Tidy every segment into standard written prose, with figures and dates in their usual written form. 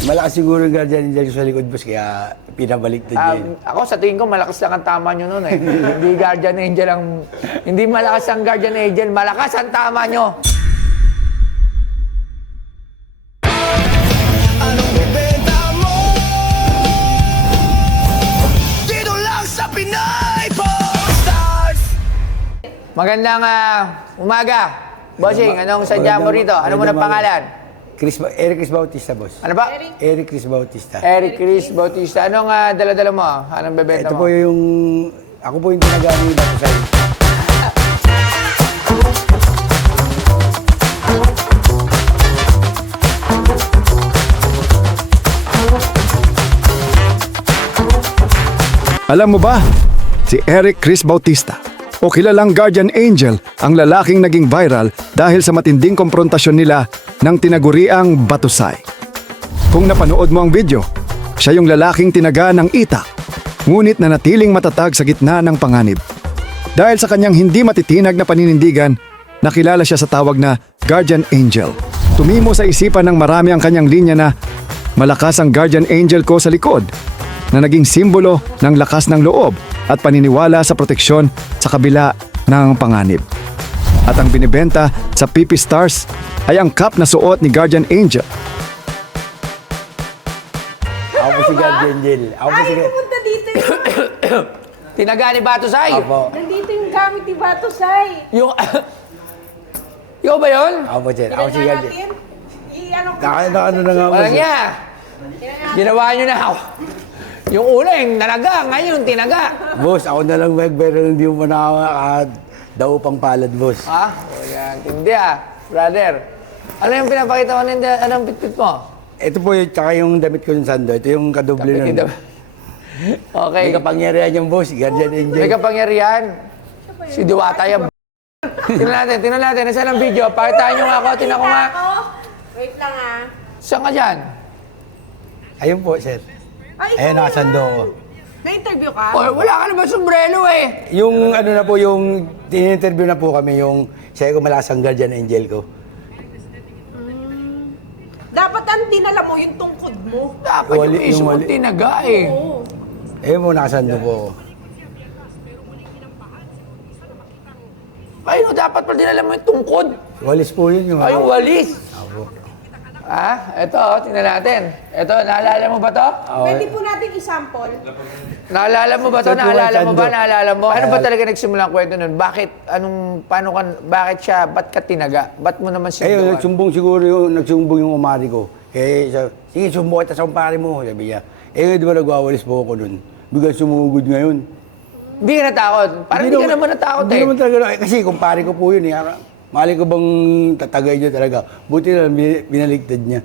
Malakas siguro yung guardian angel ko sa likod, boss, kaya pinabaliktad niya. Ako sa tingin ko malakas lang ang tama nyo nun eh. Hindi guardian angel ang... Hindi malakas ang guardian angel, malakas ang tama nyo. Anong bebenta mo? Dito lang sa Pinay Stars. Magandang umaga. Bossing, anong sadya mo rito? Ano mo na pangalan? Eric Chris Bautista, boss. Ano ba? Eric Chris Bautista. Eric Chris Bautista. Anong dala-dala mo? Anong bebenta Ito mo? po yung... Ako po yung tinagamit dito sa Alam mo ba, si Eric Chris Bautista o kilalang Guardian Angel ang lalaking naging viral dahil sa matinding komprontasyon nila ng tinaguriang Batusay. Kung napanood mo ang video, siya yung lalaking tinaga ng itak, ngunit nanatiling matatag sa gitna ng panganib. Dahil sa kanyang hindi matitinag na paninindigan, nakilala siya sa tawag na Guardian Angel. Tumimo sa isipan ng marami ang kanyang linya na malakas ang Guardian Angel ko sa likod, na naging simbolo ng lakas ng loob at paniniwala sa proteksyon sa kabila ng panganib. At ang binibenta sa PP Stars ay ang cup na suot ni Guardian Angel. Ako po si Guardian Angel. Ako po si... Pumunta dito yung... Tinaga ni Batusay. Apo. Nandito yung gamit ni Batusay. Yung... Yung ba yun? Ako po, sir. Ako si Tingnan Guardian. natin. I-ano ko. Ano na nga po, Walang sir. niya. Ginawa nyo na ako. Yung una yung nalaga, ngayon tinaga. Boss, ako na lang pero hindi mo daw pang palad, boss. Ha? O yan, tindi brother. Ano yung pinapakita mo ninda? Anong pitpit mo? Ito po yung, tsaka yung damit ko ng sando. Ito yung kadoble nun. Okay. May kapangyarihan yung boss, Guardian Angel. May kapangyarihan. Si Diwata yan. Tingnan natin. Nasaan ang video? Pakitaan nyo nga ako. Tingnan ko nga. Wait lang Saan ka dyan? Ayun po, sir. Ay, Ayan, ikaw nakasando yan. ko. Na-interview ka? Oh, wala ka naman sombrero eh. Yung ano na po, yung tin-interview na po kami, yung siya ko malakas ang Guardian Angel ko. Dapat ang dinala mo yung tungkod mo. Dapat yung iso mo tinaga eh. Oo. Ayun po, nakasando po ako. Ay, no, dapat pala dinala mo yung tungkod. Walis po yun yung... Ay, yung walis. Ako. Ito, tingnan natin. Ito, naalala mo ba to? Pwede po natin i-sample. Naalala mo ba to? Sando, Naalala mo ba? sando. Naalala mo? Ano ba talaga nagsimula ang kwento nun? Bakit? Bakit siya? Ba't ka tinaga? Ba't mo naman Ayun, sinubukan? nagsumbong siguro nagsumbong yung umari ko. Eh, sige, sumbong kita sa umpare mo, sabi niya. Eh, di ba nagwawalis po ako nun? Biglang sumugod ngayon. Hindi ka natakot. Parang hindi ka naman natakot Hindi eh. naman talaga, kasi kumpare ko po yun eh. Mali ko bang tatagay niya talaga. Buti na lang, binaligtad niya.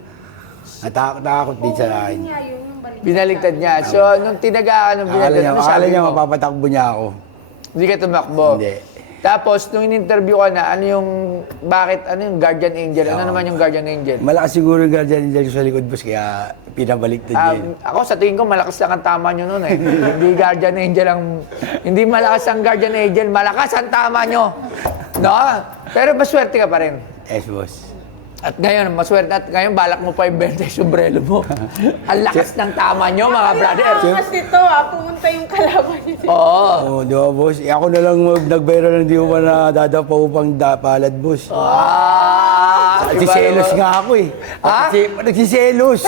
Natakot din sa akin. Nga yun yung balik. Binaligtad niya. So, nung tinaga ka, nung binaliktad, ano Akala sabi niya mo? mapapatakbo niya ako. Hindi ka tumakbo. Hindi. Tapos, nung in-interview ka na, ano yung Guardian Angel? Ano naman yung Guardian Angel? Malakas siguro yung Guardian Angel ko sa likod, boss, kaya pinabaliktad niya yun. Ako sa tingin ko malakas lang ang tama nyo nun eh. Hindi Guardian Angel ang... Hindi malakas ang Guardian Angel, malakas ang tama nyo. No? Pero maswerte ka pa rin. Yes, boss. At ngayon, maswerte at ngayon balak mo pa ibenta yung sombrero mo. Ang lakas ng tama nyo, mga brother. Ang nito pumunta yung kalaban niya. Oo. Oo, di ba, boss? Eh, ako na lang nagbayra ng di mo pa na dadaw pa upang palad, boss. Nagsiselos nga ako eh. Ha? Nagsiselos.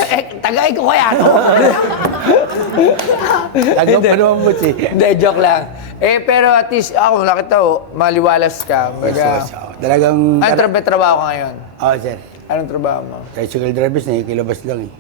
Tagay ko kaya, no? Tagaw pa naman, boss eh. Hindi, joke lang. Pero at least, ako nakita ko, maliwalas ka. Yes, boss. Talagang... Anong trabaho ka ngayon? Oo, sir. Anong trabaho mo? Tricycle drivers, nakikilabas lang eh.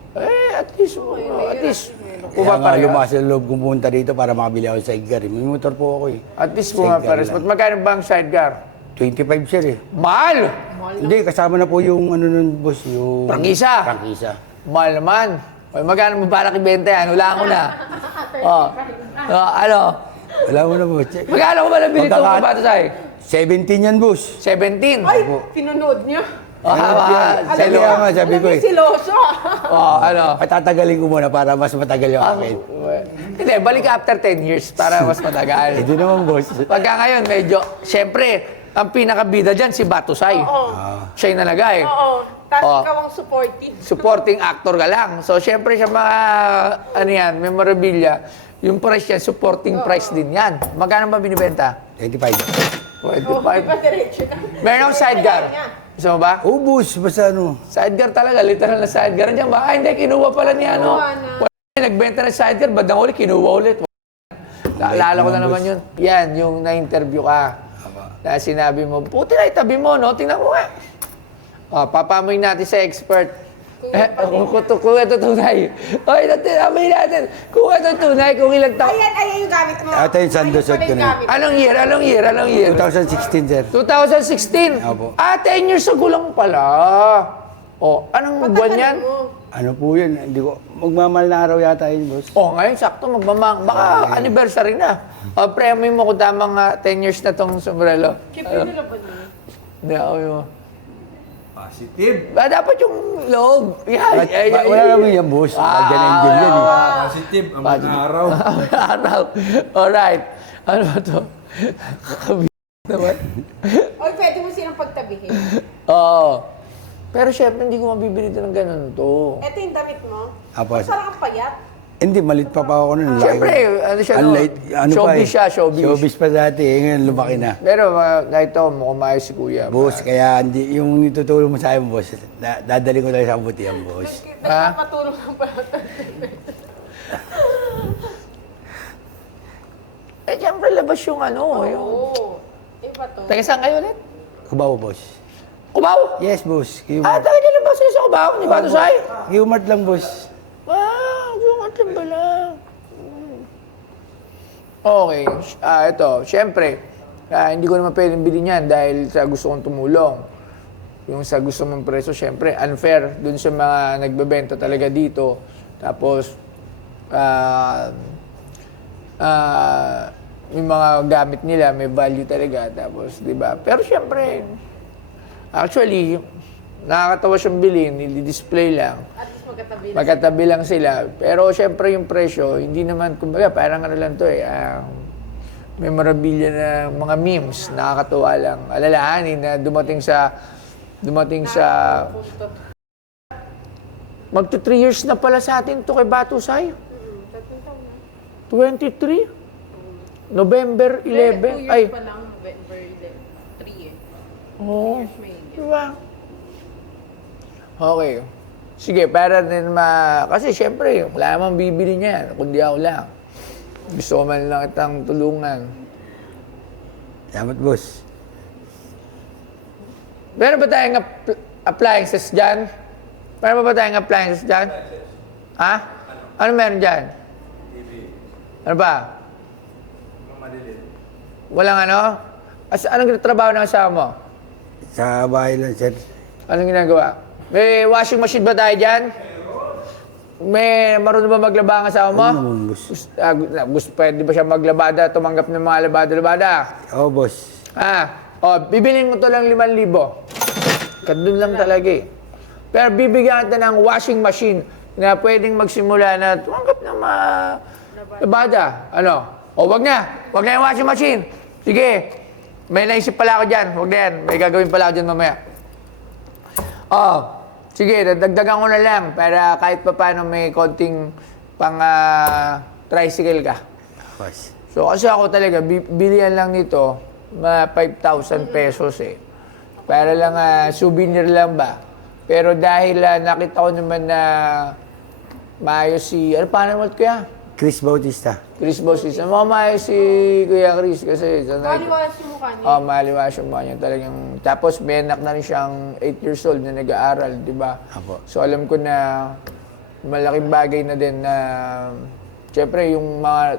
At least, Kaya nga pumapareha. lumasal loob kong pumunta dito para makabili ako sa sidecar. May motor po ako eh. At least pumapares. Ba't magkano ba ang sidecar? 25, sir eh. Mahal! Hindi, kasama na po yung ano nun, boss, yung... Prangkisa. Prangkisa. Mahal naman. O, magkano mo balak ibenta yan? Hulaan ko na. Ano? Wala mo na, boss. Magkano ko ba nabili itong Pagkaka- Batusay? 17 yan, boss. 17. Ay, pinunod niya. Sabi ko nga, sabi ko eh. Siloso. Ano? Patatagalin ko muna para mas matagal yung akin. Hindi, balik ka after 10 years para mas matagal. Hindi naman, boss. Pagka ngayon, medyo, syempre, ang pinakabida dyan si Batusay. Oo. Siya yung nalaga eh. Oo. Tapos Oh. ikaw ang supported. Supporting actor ka lang. So, syempre sa mga, ano yan, memorabilia, yung price yan, supporting price din yan. Magkano ba binibenta? 25. 25. Oh, di ba diretso na? Meron akong sidecar. Gusto mo ba? Ubus, basta ano. Sidecar talaga, literal na sidecar. Diyan ba? Ay, hindi, kinuha pala ni ano. Kinuha na. Nagbenta ng sidecar, bandang uli, kinuha ulit. Naalala ko na naman yun. Yan, yung na-interview ka. Na sinabi mo, puti na itabi mo, no? Tingnan mo nga. Papamoy natin sa expert. Kung ito tunay. Oy, amoy natin. Kung ito tunay, kung ilang taon. Ayan yung gamit mo. Ito yung sandusot ko na. Anong year? 2016, sir. 2016? Opo. 10 years ago lang pala. Anong buwan yan? Ano po yun? Hindi ko, magmamahal na araw yata yun, boss. Ngayon sakto, baka anniversary na. Premyo mo ko tamang 10 years na tong sombrero. Siyempre nila ba niya? Hindi ako yun. Positive. Dapat yung loob. Wala naman yan, boss. Guardian angel yan eh. Positive, ang mga araw. Araw. Alright. Ano ba to? Kakabit naman. Oy, pwede mo silang pagtabihin. Oo. Pero syempre, hindi ko mabibili ito ng ganun to. Ito yung damit mo. Apo. Masarang ang payat. Hindi, malit pa ako nun. Laki Syempre, ko. ano siya, Ang no? light, ano pa Showbiz eh. siya, showbiz. Showbiz pa dati, ngayon lumaki na. Pero kahit ito, mukhang maayos si Kuya. Boss, kaya hindi, yung itutulong mo sa akin, boss, dadali ko talaga sa kabutihan, boss. Nagpapatulong ng payat. Siyempre, labas yung ano. Yung... Oo. Iba to. Taga saan kayo ulit? Kubaw, boss. Kubaw? Yes, boss. Taga nilabas kayo sa Kubaw? Di ba ito sa'yo? Humart lang, boss. Yung atin ba lang? Okay. Ito, syempre, hindi ko naman pwedeng bilhin yan dahil sa gusto kong tumulong. Yung sa gusto mong preso, syempre, unfair dun sa mga nagbebenta talaga dito. Tapos, yung mga gamit nila, may value talaga. Tapos, di ba? Pero syempre, actually, nakakatawa siyang bilhin, i-display lang. At least magkatabi na. Magkatabi lang sila. Pero syempre yung presyo, hindi naman, kumbaga, parang ano lang to memorabilia na mga memes, nakakatuwa lang. Alalahanin na dumating sa magto 3 years na pala sa atin to kay Batusay. 23? November 11? 2 years Ay, pa lang, November 3 eh. oo. May Diba? Okay. Sige, para din kasi syempre, wala namang bibili niyan, kundi ako lang. Gusto ko man lang itang tulungan. Salamat, boss. Meron ba tayong appliances dyan? Meron ba tayong appliances dyan? Ha? Ano meron dyan? Ano ba? Walang ano? Anong trabaho ng asawa mo? Sa bahay lang, sir. Anong ginagawa? May washing machine ba tayo dyan? May marunong ba maglaba ang asawa mo? Ano naman, boss? Pwede ba siya maglabada, tumanggap ng mga labada-labada? Oo, boss. Bibilin mo to lang 5,000. Kadun lang talaga eh. Pero bibigyan kita ng washing machine na pwedeng magsimula na tumanggap ng mga labada. Wag na yung washing machine. Sige, may naisip pala ako dyan. Wag na yan, may gagawin pala ako dyan mamaya. Sige, dagdagan ko na lang para kahit pa paano may konting pang tricycle ka. Boss. So kasi ako talaga, bilihan lang nito, 5,000 pesos eh. Para lang souvenir lang ba. Pero dahil nakita ko naman na maayos si, ano pa naman kuya? Chris Bautista. Chris Bautista. Maayos si Kuya Chris kasi Kaliwas yung mukha niya. maliwas yung mukha niya talagang. Tapos may anak na rin siyang 8 years old na nag-aaral, di ba? Apo. So alam ko na malaking bagay na din na syempre yung mga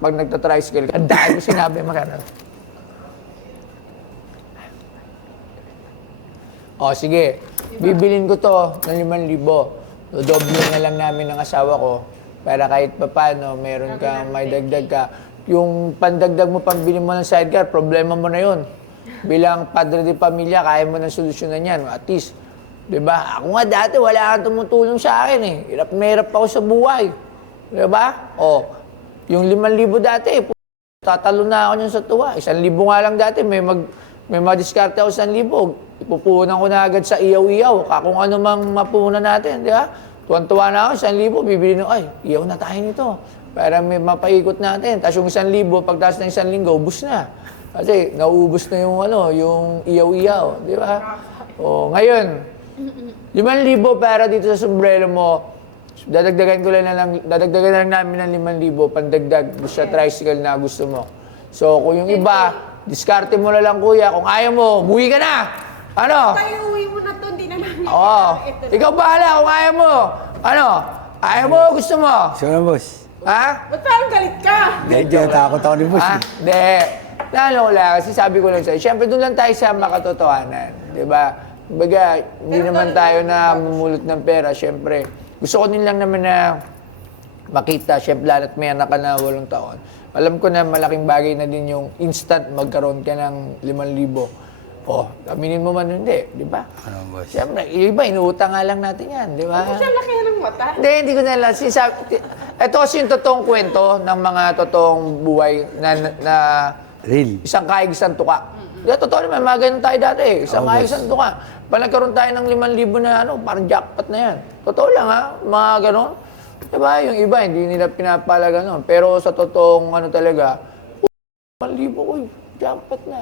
pag nagta-tricycle ka, ang dahil mo sinabi magkano. Sige. Bibilin ko to ng 5,000. Dodoble na lang namin ng asawa ko para kahit papano meron kang may dagdag ka. Yung pandagdag mo, pambili mo ng sidecar, problema mo na yun. Bilang padre de pamilya, kaya mo nang solusyonan yan. At least, di ba? Ako nga dati, wala kang tumutulong sa akin eh. Hirap na hirap ako sa buhay. Di ba? Yung 5,000 dati, tatalo na ako niyan sa tuwa. 1,000 nga lang dati, may may madiskarte ako 1,000, ipupunan ko na agad sa iyaw-iyaw. Kung ano mang mapunan natin, di ba? Tuwan-tuwa na ako, 1,000, bibili nyo, ay, iyaw na tayo nito. Para may mapaikot natin. Tapos yung 1,000, pagtaas ng 1 linggo, ubus na. Kasi nauubos na yung, yung iyaw-iyaw, di ba? O, ngayon, 5,000 para dito sa sombrero mo, dadagdagan lang namin ng 5,000 pandagdag sa tricycle na gusto mo. So, kung yung iba, diskarte mo na lang, kuya. Kung ayaw mo, umuwi ka na! Ano? Tayo uwi mo na to, hindi na namin. Oo. Ikaw bahala kung ayaw mo. Ano? Ayaw mo, gusto mo? So na, boss. Ha? Ba't parang galit ka? Medyo natakot ako ni boss. Ha? Hindi. Lalo ko lang, kasi sabi ko lang sa'yo, siyempre doon lang tayo sa makatotohanan. Di ba? Baga, hindi naman tayo na mamulot ng pera. Siyempre, gusto ko din lang naman na makita, siyempre, lalo't may anak ka na 8 taon. Alam ko na malaking bagay na din yung instant magkaroon ka ng 5,000. Oh, aminin mo man hindi, di ba? Ano, boss? Siyempre, yung iba, inuutang nga lang natin yan, di ba? Siya laki ng mata. Hindi ko na lang. Ito kasi yung totoong kwento ng mga totoong buhay na Real. isang kaig, isang tuka. Di, totoo naman, mga ganun tayo dati eh. Isang kaig, isang tuka. Pag nagkaroon tayo ng 5,000 na parang jackpot na yan. Totoo lang ha, mga ganun. Diba, yung iba, hindi nila pinapala ganun. Pero sa totoong talaga, 5,000 ko, jackpot na.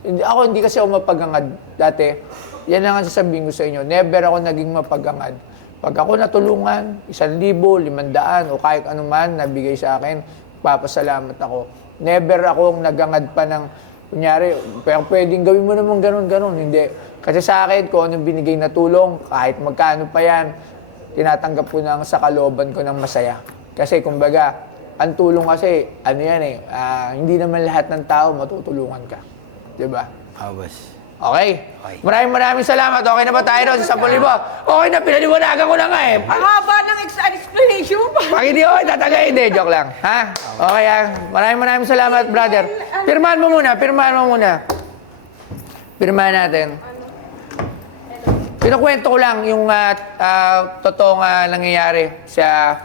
Hindi kasi ako mapagangad dati. Yan lang ang sasabihin ko sa inyo. Never ako naging mapagangad. Pag ako natulungan, 1,000, 500, o kahit anuman nabigay sa akin, papasalamat ako. Never akong nagangad pa ng, kunyari, pwedeng gawin mo naman ganun. Hindi. Kasi sa akin, kung anong binigay na tulong, kahit magkano pa yan, tinatanggap ko nang sa kalooban ko ng masaya. Kasi kumbaga, ang tulong kasi, hindi naman lahat ng tao matutulungan ka. Diba? Boss. Okay? Maraming salamat. Okay na ba tayo doon sa 10,000? Okay na, pinaliwanagan ko na nga eh. Ang haba ng explanation pa. Pag hindi okay, tatagay. Hindi, joke lang. Ha? Okay ha? Maraming salamat, brother. Pirmahan mo muna. Pirmahan natin. Pinukwento ko lang yung totoong nangyayari sa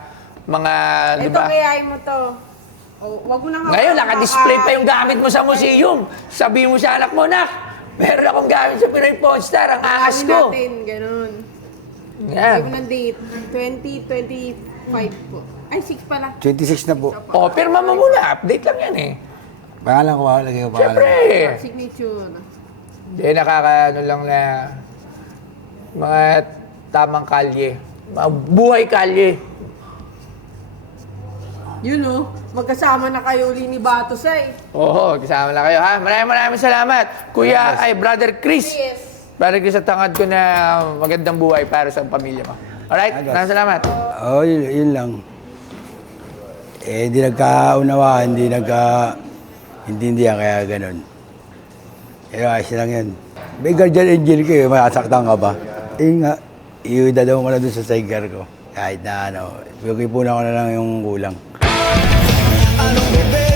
mga, di Ito, ba? kayain mo to. Oh, wag mo nang Ngayon, naka-display pa yung gamit mo sa museum. Sabihin mo sa anak mo, nak, meron akong gamit sa Pinoy Pawn Star, ang angas Gawin ko. natin, ganun. Yan. Gawin ng date. 2025 po. Ay, 6 pala. 26 na po. O, pirma mo muna. Update lang yan eh. Pangalan ko, lagay ko pangalan. Siyempre. Signature. Hindi, nakakaano lang na mga tamang kalye. Mga buhay kalye. Yun oh, magkasama na kayo uli ni Batos eh. Oo, kasama na kayo ha. Maraming salamat. Kuya, Brother Chris. Yes. Brother Chris, at tangad ko na magandang buhay para sa pamilya mo. Alright, maraming salamat. Yun lang. Hindi nagkaunawaan, hindi kaya ganun. Pero ayos lang yan. May guardian angel kayo, masaktan ka ba? Nga, iudadaw ko na dun sa sidecar ko. Kahit na ipunan ko na lang yung kulang. Anong bebe